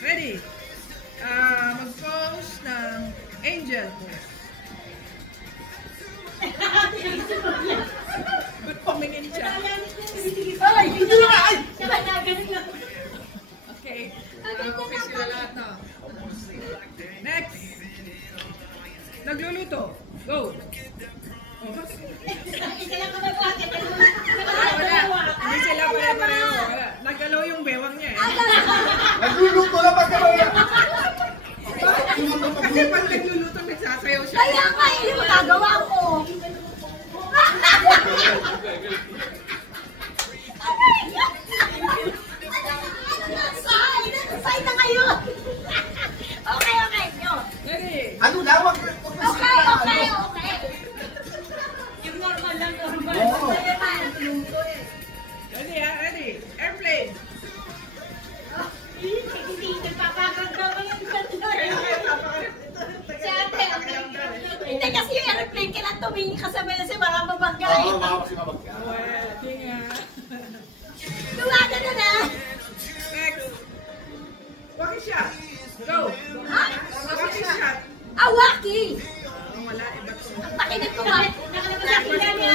Ready? Mag-pose ng angel pose. Ba't pamingin siya? Ay, hindi na! Okay. Okay sila lahat na. Next. Nagluluto. Go. Oh. Hindi sila pare-pareho. Nagalaw yung bewang niya eh. Nagluluto na pagkalaw niya. Kasi pag nagluluto, nagsasayaw siya. Kaya nga, hindi magagawa ko. Nasay na ngayon. Okay. Ready? Ano daw? Okay. Yung normal lang. Oo. Ready ha? Ready? Airplane. Hindi, nagpapagod naman yung hindi kasi yung airplane, kailan tumingin ka sa mesa, baka mabagay. Oo, baka kasi mabagay. Well, di nga. Luwaga na na. Next. Waki shot. Go. Ha? Waki shot. Awaki! Wala, iba to. Ang pakinig ko ba? Nakalabas sa kanya niya.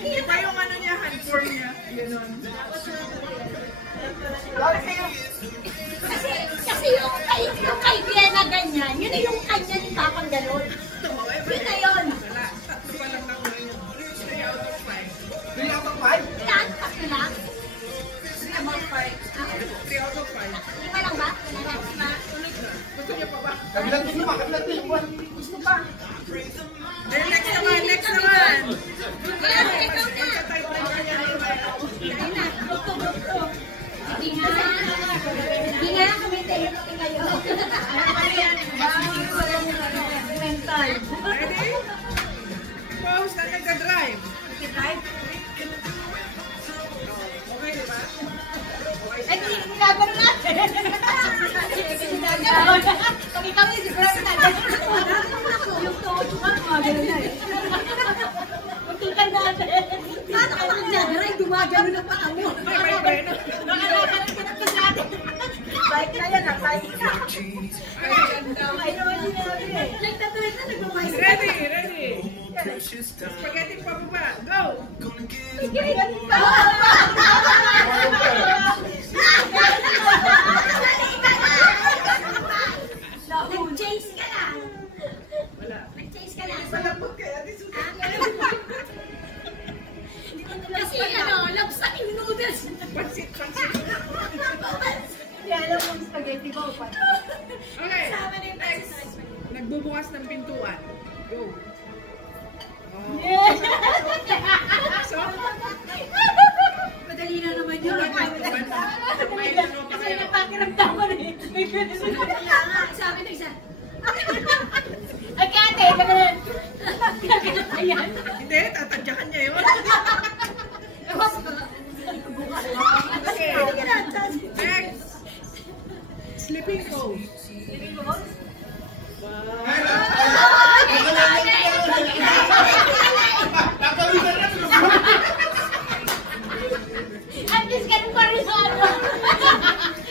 Iba yung ano niya, handform niya. Ganon. Kasi yung kay Vienna ganyan, yun na yung kanya ni Papang ganon. Yun na yun. Wala. Tatlo pa lang nakuha yun. 3 out of 5. 3 out of 5? Yan, tatlo lang. 3 out of 5. 3 out of 5. Lima lang ba? Lima. Tuloy na. Gusto niyo pa ba? Kabilang tingin pa, kabilang tingin pa. Gusto pa. Next naman, next naman. Yan, ikaw na. Magka-tiebreaker yan. Kain na. Hindi nga. Hindi nga kami tayo ngayon. Mental. Ready? Pause na nagka-drive. Drive? Okay, di ba? Ay, ginagawa natin. Pag ikaw yung sigurado natin. Yung tuhod ko nga, gumagano na eh. Puntukan natin. Paano ka makagdadara? Gumagano na pa kamo. May preno. Nakalakan ka na pa natin. Bike na yan, bike na. Ay, naman sinabi eh. Nagtatuloy na, nag-bike. Ready, ready. Spaghetti pa ba? Go! Spaghetti pa! Nag-chase ka na. Wala. Nag-chase ka na. Malambot kaya, di sulit. Kasi ano, lapsak yung noodles. Pansit, pansit. Hindi alam mo yung spaghetti ba o pa? Okay, next. Nagbubukas ng pintuan. Go. Oh. So, Madali na naman yun. may ano pa Kasi kayo. napakiramdaman eh. May ganun nga. Sabi na isa. Ay, ate, ganun. Ganun na yan. Hindi, tatadyakan niya yun. Okay, next. Sleeping pose. At least ganun pa rin sa ano.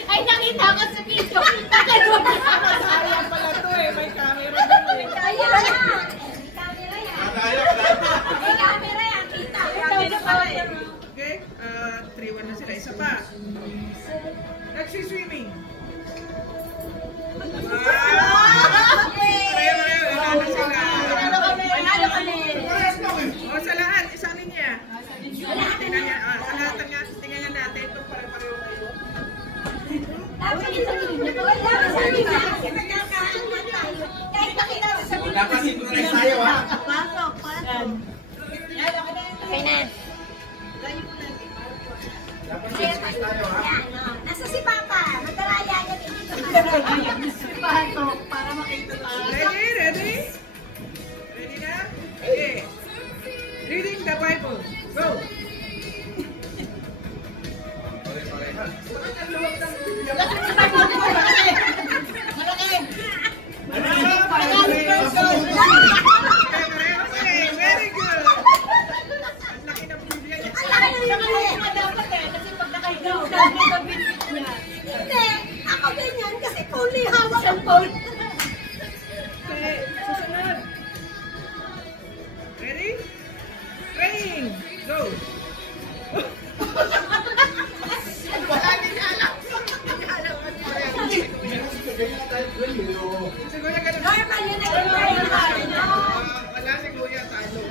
Ay, nakita ko sa video. Sayang pala to eh, may camera doon eh. Kaya na. Camera yan. May camera yan. Kita. Camera pala eh. Okay, 3-1 na sila. Isa pa. Nagsi-swimming. Pareho-pareho. Wala na sila. Panalo kami. O, sa lahat, isang linya. Tingnan niya, sa lahat tingnan niya natin kung pareho-pareho kayo. Dapat isang linya. Dapat isang linya. Kahit nakita mo sa video. Dapat synchronize tayo ha. Pasok. Okay na. Dapat synchronize tayo ha. Yan, oh. Nasa si Papa. Magdalaya yan. Pasok. Para makita tayo. Ready? Ready? Ready na? Okay. Reading the Bible. Go! Very good! Ang laki ng Biblia niya. Ang laki na yung mga dapat eh. Kasi pag nakahigaw. phone. Okay, susunod. Ready? Praying. Go. Wala, hindi niya alam. Hindi niya alam. Ganyan tayo tuloy. Si Kuya ganun. Normal yun ang prayer, no? Wala si Kuya, talo.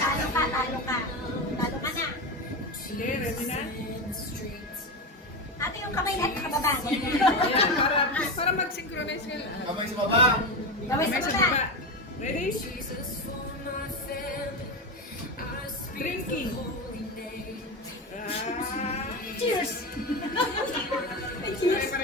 Talo ka, talo ka. Talo ka na. Okay, ready na? Ate, yung kamay natin kababa. Ayan, para mag-synchronize ka lang. Kamay sa baba. Gawin May sa sa baba. baba. Ready? Drinking. Cheers! Cheers.